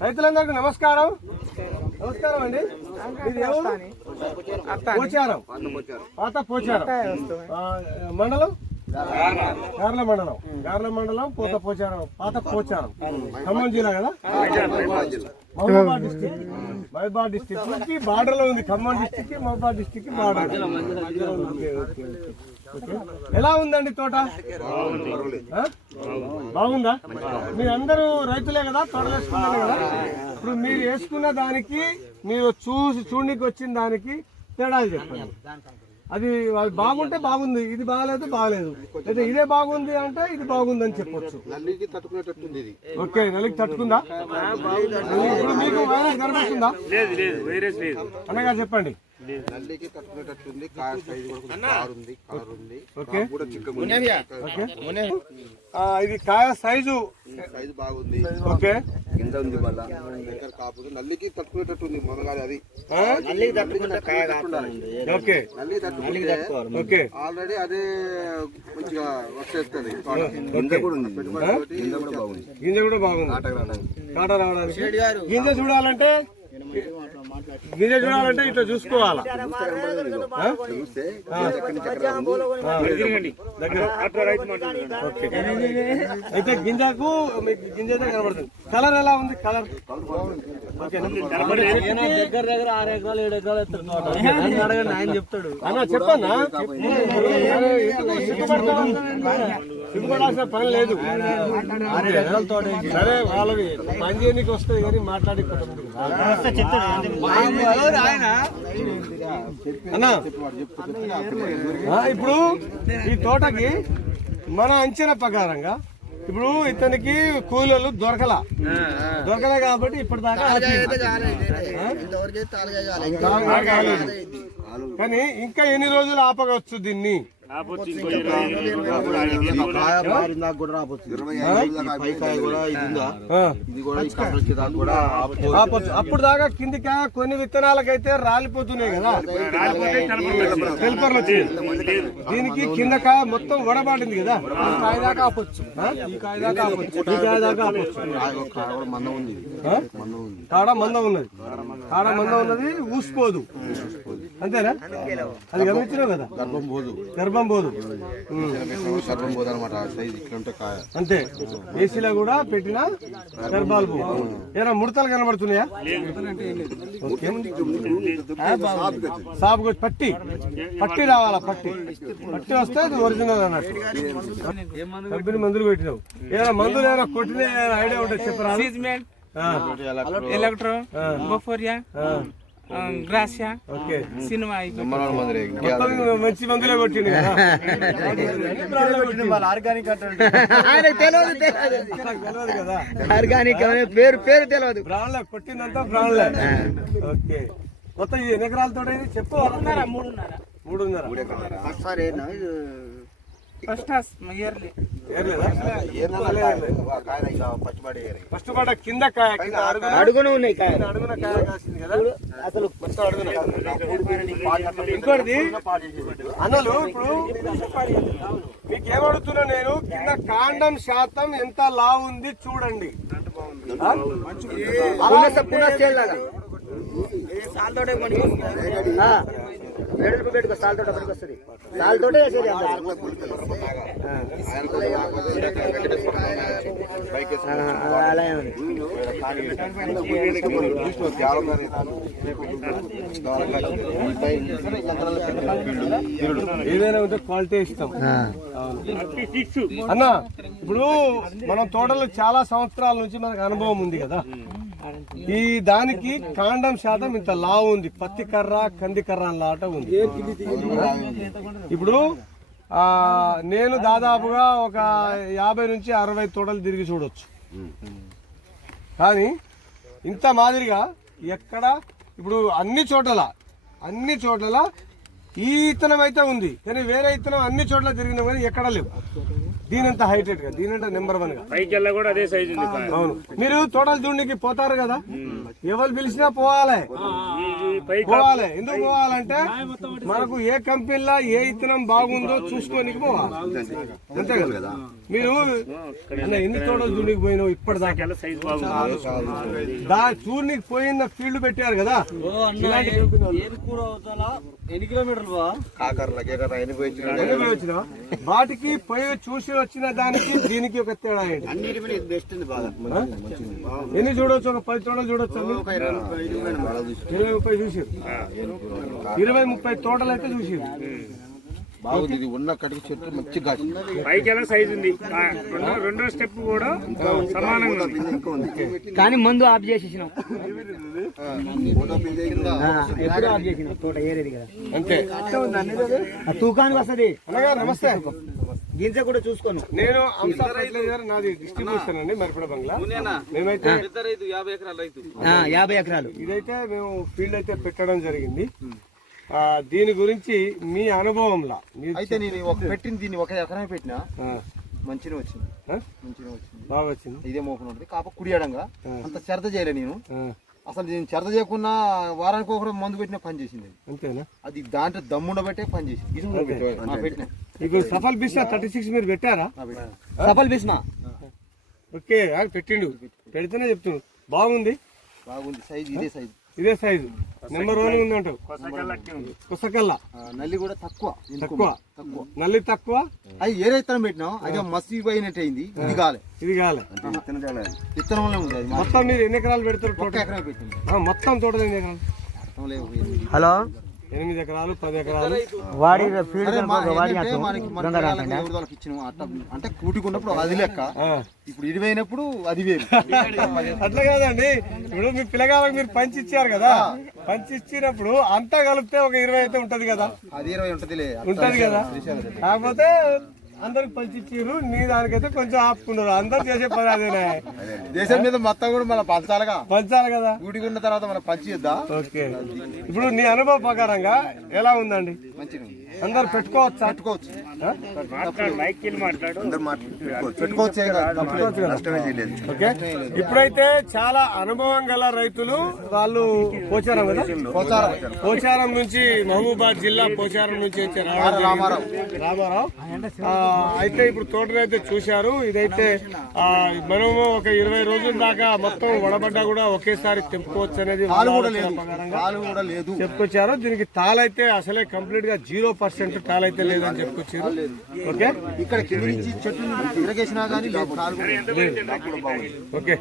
రైతులందరికీ నమస్కారం. నమస్కారం అండి? పోచారం. పాత పోచారం. మండలం? గార్ల మండలం. గార్ల మండలం పోత పోచారం. పాత పోచారం. ఖమ్మం జిల్లా కదా? మహబూబాద్ డిస్టిక్. మహబూబాద్ డిస్టిక్కి బార్డర్లో ఉంది. ఖమ్మం డిస్టిక్కి మహబూబాద్ డిస్టిక్కి బార్డర్ ఎలా ఉందండి తోట? బాగుందా? మీరు అందరూ రైతులే కదా తోటలు వేసుకున్నారు కదా? ఇప్పుడు మీరు వేసుకున్న దానికి మీరు చూసి చూడనికి వచ్చిన దానికి తేడాలు చెప్పండి. అది అది బాగుంటే బాగుంది ఇది బాగలేదు బాగలేదు. లేదా ఇదే బాగుంది అంటే ఇది బాగుంది అని చెప్పొచ్చు. నల్లికి తట్టుకునేటట్టుంది ఇది. ఓకే నెలకి తట్టుకుందా? ఇప్పుడు మీకు వైరస్ కనిపిస్తుందా? లేదు లేదు వైరస్ లేదు. అనగా చెప్పండి. నల్లికి తట్టుకునేటట్టుంది. కాయ సైజు కూడా కారు ఉంది కలర్ ఉంది ఓకే. కూడా చిక్కగా ఓకే. ఆ, ఇది కాయ సైజు. సైజు బాగుంది. ఓకే. కింద ఉంది మళ్ళా. దగ్గర కాపు ఉంది. నల్లికి తట్టుకునేటట్టుంది. మొదలు అది. ఆ? నల్లికి తట్టుకుంటే ఓకే. నల్లి తట్టుకుంటే ఓకే. ఆల్రెడీ అదే మంచిగా వచ్చేస్తుంది గింజ కూడా ఉంది. గింజ కూడా బాగుంది. గింజ కూడా బాగుంది. కాట రావడానికి. గింజ చూడాలంటే గింజ చూడాలంటే ఇట్లా చూసుకోవాలా అయితే గింజకు మీకు గింజ అయితే కనబడుతుంది కలర్ ఎలా ఉంది కలర్? దగ్గర దగ్గర ఆరు ఎకరాలు ఏడు ఎకరాలు ఎత్తారు తోట నన్ను అడగండి ఆయన చెప్తాడు అన్న చెప్పన్నా సిగ్గుపడాల్సిన పని లేదు. సరే వాళ్ళకి పని చేయడానికి వస్తుంది కానీ మాట్లాడి ఇప్పుడు ఈ తోటకి మన అంచనా ప్రకారంగా ఇప్పుడు ఇతనికి కూలీలు దొరకలా. దొరకలే కాబట్టి ఇప్పటిదాకా. కానీ ఇంకా ఎన్ని రోజులు ఆపగవచ్చు దీన్ని? అప్పుడు దాకా కిందికి కొన్ని విత్తనాలకైతే రాలిపోతున్నాయి కదా. తెలుపర్లు దీనికి కింద కాయ మొత్తం వడబాటింది కదా. ఈ కాయ దాకా ఆపొచ్చు. ఆ? ఈ కాయ దాకా ఆపొచ్చు. ఈ కాయ దాకా ఆపొచ్చు. కాయ ఒక కాయ కూడా మందం కాడ ఉన్నది. కాడ మందం ఉన్నది ఊసిపోదు. అంతేనా? అది గమనించినావు కదా? గర్భం పోదు. గర్భం సర్వం అంతే. ఏసీలో కూడా పెట్టిన గర్భాలు పోవు. ఏమైనా ముడతలు కనబడుతున్నాయా? సాపు పట్టి. పట్టి రావాలా పట్టి. పట్టి వస్తే అది ఒరిజినల్ అన్నట్టు. కంపెనీ మందులు పెట్టినావు ఏమైనా మందులు ఏమైనా కొట్టిన ఐడియా ఉంటే చెప్పరా? ఎలక్ట్రో. బఫోరియా సినిమా ఆర్గానిక్ ఆయన తెలియదు కదా. ఆర్గానిక్ పేరు పేరు తెలియదు. బ్రాండ్లే కొట్టిందంతా ఓకే. మొత్తం ఎన్ని ఎకరాలతో చెప్పు. మూడున్నర మూడున్నర. ఒకసారి ఫస్ట్ ఫస్ట్ కింద అడుగున? ఉన్నాయి కాయ అడుగున కాయ కాసింది కదా? అసలు ఇంకోటిది? అన్నలు ఇప్పుడు మీకు ఏమడుతున్నా నేను కింద కాండం శాతం ఎంత లా ఉంది చూడండి. మంచి వేడుకు పెట్టుకో సాల్ తోట వస్తుంది సాల్ తోటే వేసేది. ఏదైనా ఉంటే క్వాలిటీ ఇస్తాం. అన్న ఇప్పుడు మనం తోటలో చాలా సంవత్సరాల నుంచి మనకు అనుభవం ఉంది కదా. ఈ దానికి కాండం శాతం ఇంత లావు ఉంది. పత్తి కర్ర కంది కర్ర లాట ఉంది. ఇప్పుడు నేను దాదాపుగా ఒక యాభై నుంచి అరవై తోటలు తిరిగి చూడొచ్చు. కానీ ఇంత మాదిరిగా ఎక్కడ ఇప్పుడు అన్ని చోట్ల అన్ని చోట్ల ఈ ఇత్తనం అయితే ఉంది. కానీ వేరే ఇత్తనం అన్ని చోట్ల తిరిగినాం కానీ ఎక్కడ లేవు. దీనంత హైటెడ్గా దీనంత నెంబర్ వన్గా. పైకి కూడా అదే సైజు. అవును. మీరు తోటలు చూడడానికి పోతారు కదా ఎవరు పిలిచినా పోవాలి. పోవాలి. ఎందుకు పోవాలంటే మనకు ఏ కంపెనీలో ఏ ఇత్తనం బాగుందో చూసుకోనికి పోవాలి. అంతే కదా? మీరు అన్న ఎన్ని తోటలు చూడనికి పోయినావు ఇప్పటిదాకా? ఎలా సైజ్ బాగుంది. దా చూడనికి పోయిన ఫీల్డ్ పెట్టారు కదా. ఎన్ని కిలోమీటర్లు కాకర్ల గీకర్ల ఎన్ని పోయి వచ్చినావు? వాటికి పోయి చూసి వచ్చిన దానికి దీనికి ఒక తేడా ఏంటి? బెస్ట్ ఎన్ని చూడొచ్చు? ఒక పది తోటలు చూడొచ్చు? ఇరవై ముప్పై చూసారు ఇరవై ముప్పై తోటలు అయితే చూసారు బాగుంది. ఇది ఉన్న కటికి చెట్టు మంచి గాచి పైకి ఎలా సైజ్ ఉంది రెండో రెండో స్టెప్ కూడా సమానంగా ఉంది. కానీ మందు ఆఫ్ చేసేసినాం. ఎప్పుడు ఆఫ్ చేసినాం. తోట ఏరేది కదా. అంతే. తూకానికి వస్తది. నమస్తే. గింజ కూడా చూసుకోను. నేను నాది డిస్ట్రిబ్యూషన్ అండి మరిపడ బంగ్లా. మేమైతే ఆ, యాభై ఎకరాలు. ఇదైతే మేము ఫీల్డ్ అయితే పెట్టడం జరిగింది. దీని గురించి మీ అనుభవంలా. అయితే నేను ఒక పెట్టిన దీన్ని ఒక ఎకరమే పెట్టినా? మంచిగా వచ్చింది? మంచిగా వచ్చింది. బాగా వచ్చింది. ఇదే మోపన ఉంటుంది. కాకపోతే కుడి ఎడంగా అంత చెరత చేయలే నేను. అసలు నేను చెరత చేయకుండా వారానికి ఒకరు మందు పెట్టిన పని చేసింది. అంతేనా? అది దాంట్లో దమ్ముండబట్టే పని చేసింది. పెట్టిన. ఇప్పుడు సఫల్ బిస్సా థర్టీ సిక్స్ మీరు పెట్టారా. సఫల్ బిస్మా ఓకే పెట్టిండు. పెడితేనే చెప్తున్నాడు. బాగుంది? బాగుంది. సైజ్ ఇదే సైజ్. ఇదే సైజు నెంబర్ వన్ ఉంది అంటావు. పుస్తకల్లా. నల్లి కూడా తక్కువ తక్కువ. తక్కువ. నల్లి తక్కువ. అది ఏ రైతనం పెట్టినాం అది మసి పోయినట్టు అయింది ఇది కాలే. ఇది కాలే. విత్తనంలో ఉంది అది. మొత్తం మీరు ఎన్ని ఎకరాలు పెడతారు పెట్టింది. మొత్తం తోట ఎన్ని ఎకరాలు. హలో? ఎనిమిది ఎకరాలు పది ఎకరాలు. వాడి అంటే కూటికి ఉన్నప్పుడు అది లెక్క. ఇప్పుడు ఇది పోయినప్పుడు అది వేరు. అట్లా కాదండి. ఇప్పుడు మీ పిల్లగాళ్ళకి మీరు పంచి ఇచ్చారు కదా. పంచి ఇచ్చినప్పుడు అంతా కలిపితే ఒక ఇరవై అయితే ఉంటది కదా. అది ఇరవై ఉంటదిలే. ఉంటది కదా. కాకపోతే అందరికి పంచి ఇచ్చిర్రు నీ దానికైతే కొంచెం ఆపుకున్నారు. అందరు చేసే పని అదేనే దేశం మీద మొత్తం కూడా మన పంచాలిగా? పంచాలి కదా. కూటికి ఉన్న తర్వాత మనం పంచిద్దా ఓకే. ఇప్పుడు నీ అనుభవ ప్రకారంగా ఎలా ఉందండి. అందరు పెట్టుకోవచ్చా? పెట్టుకోవచ్చు. ఇప్పుడైతే చాలా అనుభవం గల రైతులు వాళ్ళు పోచారం కదా? పోచారం. పోచారం నుంచి మహబూబాద్ జిల్లా పోచారం నుంచి వచ్చారు రామారావు. రామారావు. అయితే ఇప్పుడు తోటను అయితే చూశారు. ఇదైతే ఆ, మనము ఒక ఇరవై రోజుల దాకా మొత్తం వడబడ్డా కూడా ఒకేసారి తెంపుకోవచ్చు అనేది చెప్పుకొచ్చారు. దీనికి తాళైతే అసలే కంప్లీట్గా జీరో పర్సెంట్ తాళైతే లేదని చెప్పుకొచ్చారు. ఓకే? ఇక్కడ. ఓకే.